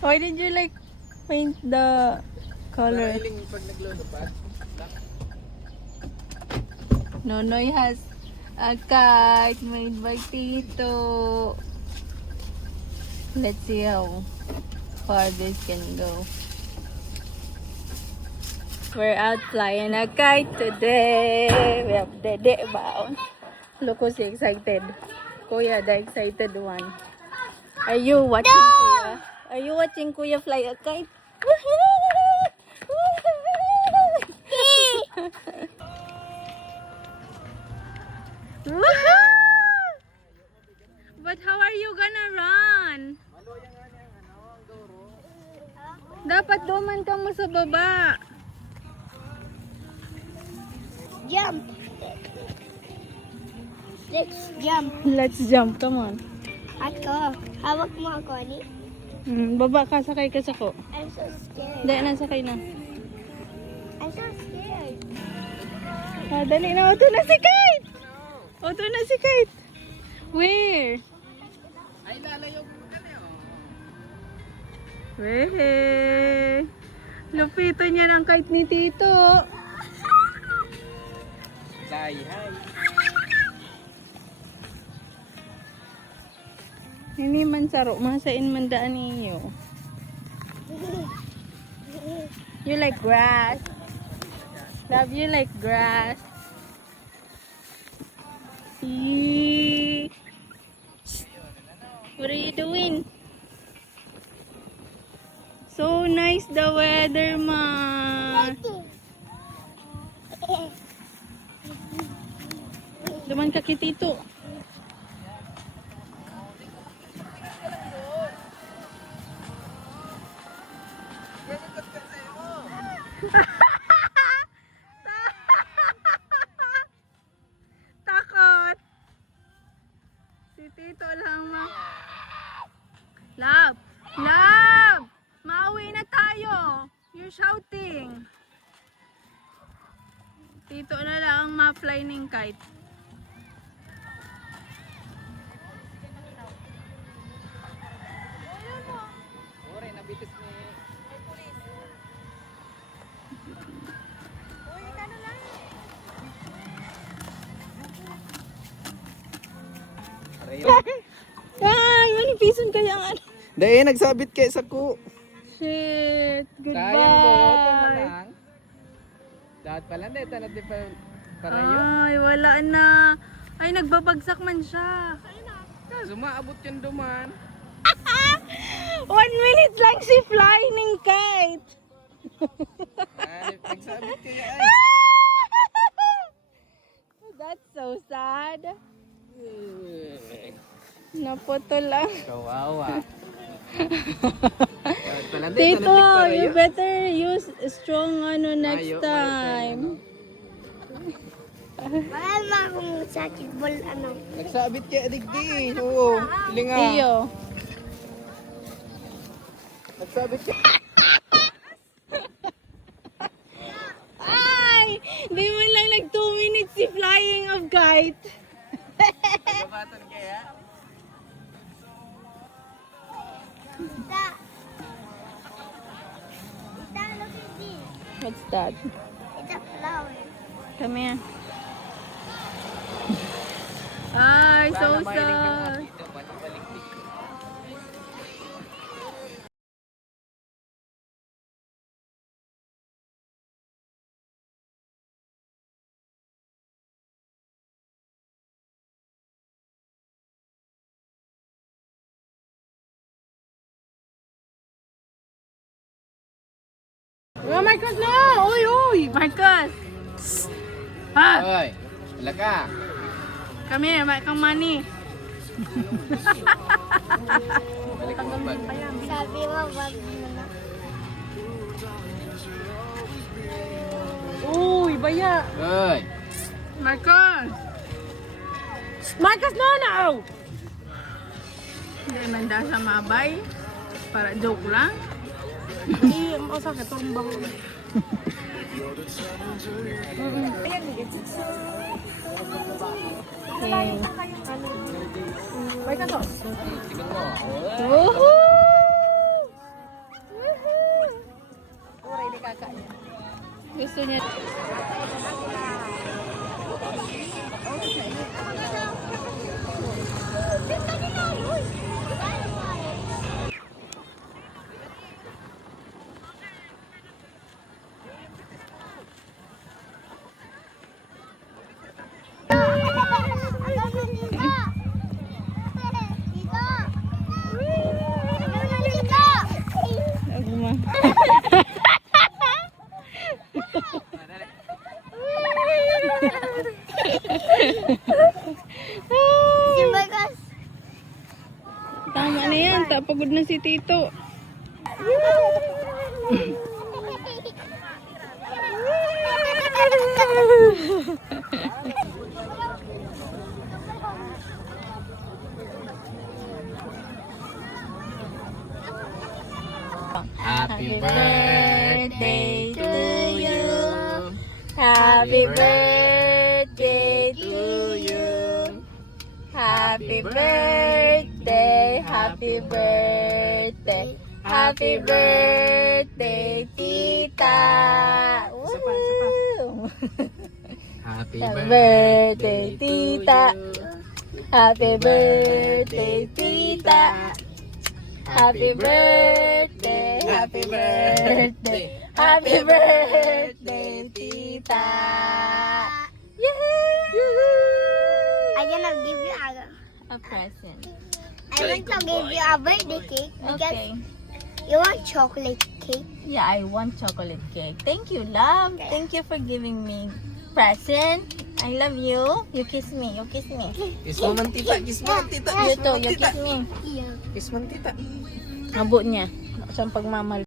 Why did you like paint the color? Nonoy has a kite made by Tito. Let's see how far this can go. We're out flying a kite today. We have Dede bound. Look who's excited. Kuya, the excited one. Are you watching Kuya? Are you watching Kuya fly a kite? But how are you gonna run? Dapat duman ka mo sa baba. Jump. Let's jump. Let's jump, come on. Ako. Hawak mo ako, ni. Baba ka, sakay ka sa ko. I'm so scared. Dahil nasakay na. I'm so scared. Ah, dali na, auto na si Kate! Auto na si Kate! Where? Ay, lalayo ko ka na Where? Lupito niya ng kite ni Tito. Say hi. Hindi man saro, masain man daan ninyo. You like grass? Love, you like grass? Eee. What are you doing? So nice the weather, ma. Duman ka kay Tito. Takot. Si Tito lang ma. Love! Love! Mauwi na tayo! You're shouting. Tito na lang ang ma-fly ng kite. Ore, nabitis ni... Ay, manipison kaya ang ano. Dahil nagsabit kayo sa ku. Shit. Kaya mo, ito na Goodbye. lang. Dapat pala, dito natin para yun. Ay, wala na. Ay, nagbabagsak man siya. Sumaabot yung duman. 1 minute lang si fly ng kite. Ay, nagsabit kayo ay. That's so sad. Naputol lang. Kawawa. Dapat pala, dito Tito, natin para you yun. better use strong ano next Ayo, time. Wala naman akong sakit ball, ano. Nagsabit kayo digdi. Oo, hilinga. Tiyo. Nagsabit kayo. Ay! Di man lang nag 2 minutes si flying of kite. Nagabatan kaya. Ita. Ita, look at this. What's that? It's a flower. Come here. Ay, so Sana mahilig ka nga sad. dito, balik-balik dito. Oh, Marcos, no! Uy, uy! Marcos! Ha! Hoy, wala ka. Come here, may kang money. Balik mo bag. Sabi mo, wag mo na. Uy, baya! Hoy. Marcos! Marcos, no, no! Hindi man daw sa mabay. Para joke lang. Hindi, masakit. Tumbang. Okay. May ka to. Tingnan mo. Woohoo! Oray ni kakain. Gusto niya. Ako ma. Tama na yan. Tapagod na si Tito. Happy birthday to you. Happy birthday to you. Happy birthday, happy birthday, happy birthday, Tita. Woo! Happy Happy birthday, Tita. Happy birthday, Tita. Happy birthday, happy birthday, happy birthday, Tita. Yoo-hoo! I'm gonna give you A present. I want to give you a birthday cake because Okay. you want chocolate cake. Yeah, I want chocolate cake. Thank you, love. Thank you for giving me present. I love you. You kiss me. You kiss me. Kiss mo man tita. Kiss mo man tita. You too. You kiss me. Yeah. Kiss mo man tita. Abo niya. Siyang pagmamahal.